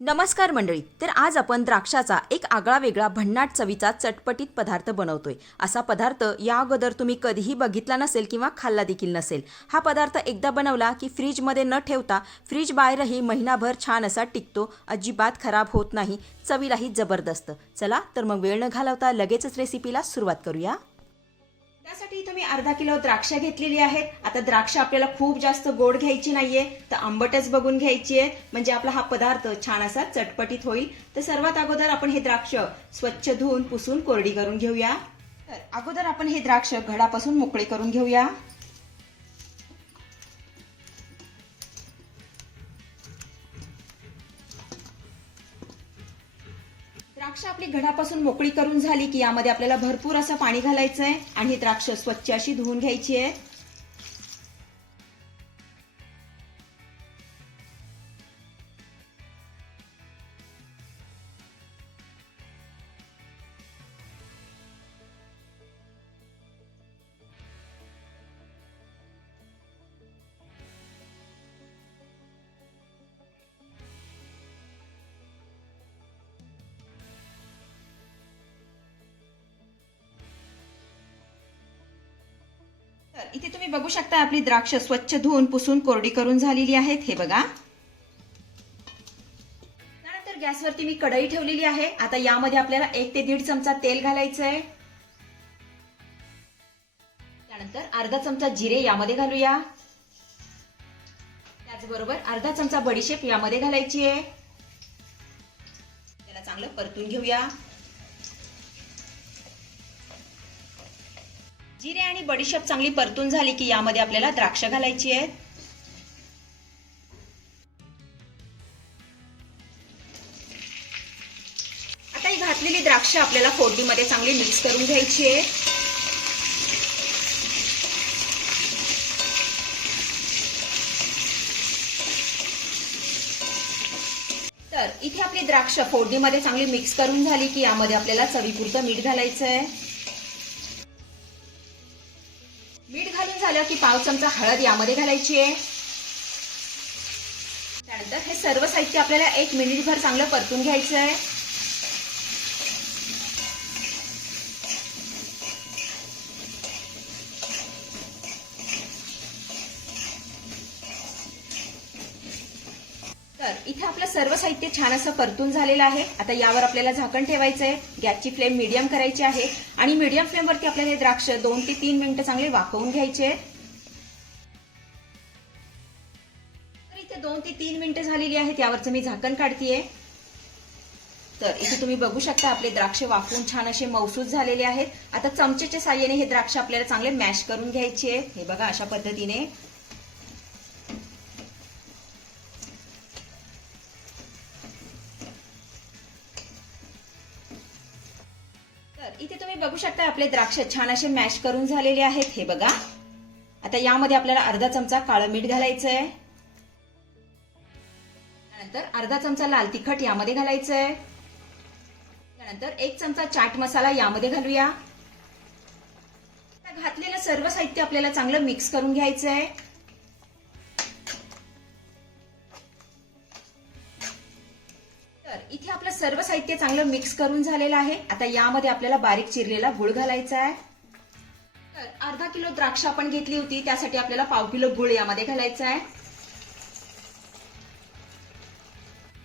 नमस्कार मंडळी तर आज आपण द्राक्षाचा एक आगळा वेगळा भन्नाट चवीचा चटपटीत पदार्थ बनवतोय. असा पदार्थ या अगोदर तुम्ही कधीही बघितला नसेल किंवा खाल्ला देखील नसेल. हा पदार्थ एकदा बनवला की फ्रीजमध्ये न ठेवता फ्रीज बाहेरही महिनाभर छान असा टिकतो अजिबात खराब होत नाही चवीलाही जबरदस्त. चला तर मग वेळ न घालवता लगेचच रेसिपीला सुरुवात करूया. त्यासाठी तुम्ही अर्धा किलो द्राक्ष घेतलेली आहेत. आता द्राक्ष आपल्याला खूप जास्त गोड घ्यायची नाहीये. तर आंबटच बघून घ्यायची आहे म्हणजे आपला हा पदार्थ छान असा चटपटीत होईल. तर सर्वात अगोदर आपण हे द्राक्ष स्वच्छ धुवून पुसून कोरडी करून घेऊया. तर अगोदर आपण हे द्राक्ष घडापासून मोकळे करून घेऊया. द्राक्ष आपली घडापासून मोकळी करून झाली की यामध्ये आपल्याला भरपूर असं पाणी घालायचं आहे आणि ही द्राक्ष स्वच्छ अशी धुवून घ्यायची आहे इथे तुम्ही बघू शकता आपली द्राक्ष स्वच्छ धुवून पुसून कोरडी करून झालेली आहेत. हे बघा. त्यानंतर गॅसवरती मी कढई ठेवलेली आहे. आता यामध्ये आपल्याला एक ते दीड चमचा तेल घालायचं आहे त्यानंतर अर्धा चमचा जिरे यामध्ये घालूया. त्याचबरोबर अर्धा चमचा बडीशेप यामध्ये घालायची आहे. त्याला चांगलं परतून घेऊया. जिरे आणि बडीशेप चांगली परतून झाली की यामध्ये आपल्याला द्राक्ष घालायची आहेत. आता ही घातलेली द्राक्ष आपल्याला फोडणीमध्ये चांगली मिक्स करून घ्यायची आहे तर इथे आपली द्राक्ष फोडणीमध्ये चांगली मिक्स करून झाली की यामध्ये आपल्याला चवीपुरतं मीठ घालायचं आहे झालं की पाव चमचा हळद यामध्ये घालायची आहे. त्यानंतर हे सर्व साहित्य आपल्याला एक मिनिटभर चांगलं परतून घ्यायचं आहे. तर इथे आपलं सर्व साहित्य छान असं परतून झालेलं आहे. आता यावर आपल्याला झाकण ठेवायचं आहे गॅसची फ्लेम मीडियम करायची आहे. आणि मीडियम फ्लेमवरती आपल्याला हे द्राक्ष दोन ते तीन मिनिटं चांगले वाफवून घ्यायचे आहेत. तर इथे दोन ते तीन मिनिटं झालेली आहेत. यावरचं मी झाकण काढतीये. तर इथे तुम्ही बघू शकता आपले द्राक्ष वाफवून छान असे मौसूद झालेले आहेत. आता चमचेच्या साह्याने हे द्राक्ष आपल्याला चांगले मॅश करून घ्यायचे हे बघा अशा पद्धतीने. इथे तुम्ही बघू शकता आपले द्राक्ष छान असे मॅश करून झालेले आहेत हे बघा. आता यामध्ये आपल्याला अर्धा चमचा काळं मीठ घालायचं आहे त्यानंतर अर्धा चमचा लाल तिखट यामध्ये घालायचं आहे त्यानंतर एक चमचा चाट मसाला यामध्ये घालूया. घातलेलं सर्व साहित्य आपल्याला चांगलं मिक्स करून घ्यायचं आहे तर इथे आपलं सर्व साहित्य चांगलं मिक्स करून झालेलं आहे. आता यामध्ये आपल्याला बारीक चिरलेला गुळ घालायचा आहे. तर अर्धा किलो द्राक्ष आपण घेतली होती त्यासाठी आपल्याला पाव किलो गुळ यामध्ये घालायचा आहे.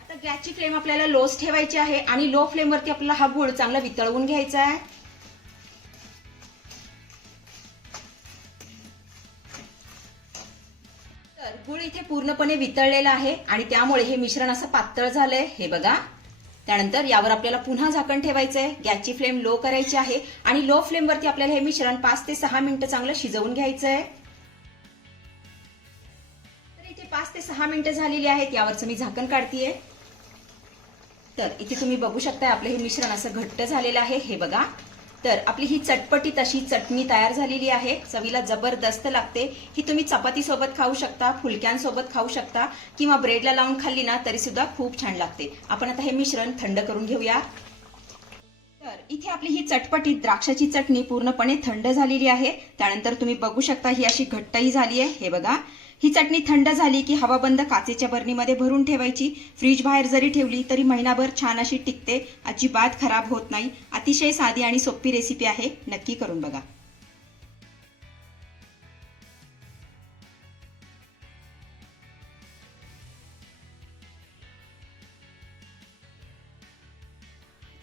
आता गॅसची फ्लेम आपल्याला लोच ठेवायची आहे आणि लो फ्लेमवरती आपल्याला हा गुळ चांगला वितळवून घ्यायचा आहे. तर गुळ इथे पूर्णपणे वितळलेला आहे आणि त्यामुळे हे मिश्रण असं पातळ झालंय. हे बघा. त्यानंतर यावर आपल्याला पुन्हा झाकण ठेवायचंय. गॅसची फ्लेम लो करायची आहे आणि लो फ्लेमवरती आपल्याला हे मिश्रण पाच ते सहा मिनिटं चांगलं शिजवून घ्यायचंय. तर इथे पाच ते सहा मिनिटं झालेली आहेत. यावरचं मी झाकण काढतीये. तर इथे तुम्ही बघू शकता आपलं हे मिश्रण असं घट्ट झालेलं आहे. हे बघा. तर आपली ही चटपटीत अशी चटणी तयार झालेली आहे. चवीला जबरदस्त लागते. ही तुम्ही चपाती सोबत खाऊ शकता फुलक्यांसोबत खाऊ शकता किंवा ब्रेडला लावून खाल्ली ना तरी सुद्धा खूप छान लागते. आपण आता हे मिश्रण थंड करून घेऊया. तर इथे आपली ही चटपटीत द्राक्षाची चटणी पूर्णपणे थंड झालेली आहे. त्यानंतर तुम्ही बघू शकता ही अशी घट्टही झाली आहे. हे बघा. ही चटणी थंड झाली की हवाबंद काचेच्या बरणीमध्ये भरून ठेवायची. फ्रीज बाहेर जरी ठेवली तरी महिनाभर छान अशी टिकते. अजिबात खराब होत नाही. अतिशय साधी आणि सोपी रेसिपी आहे. नक्की करून बघा.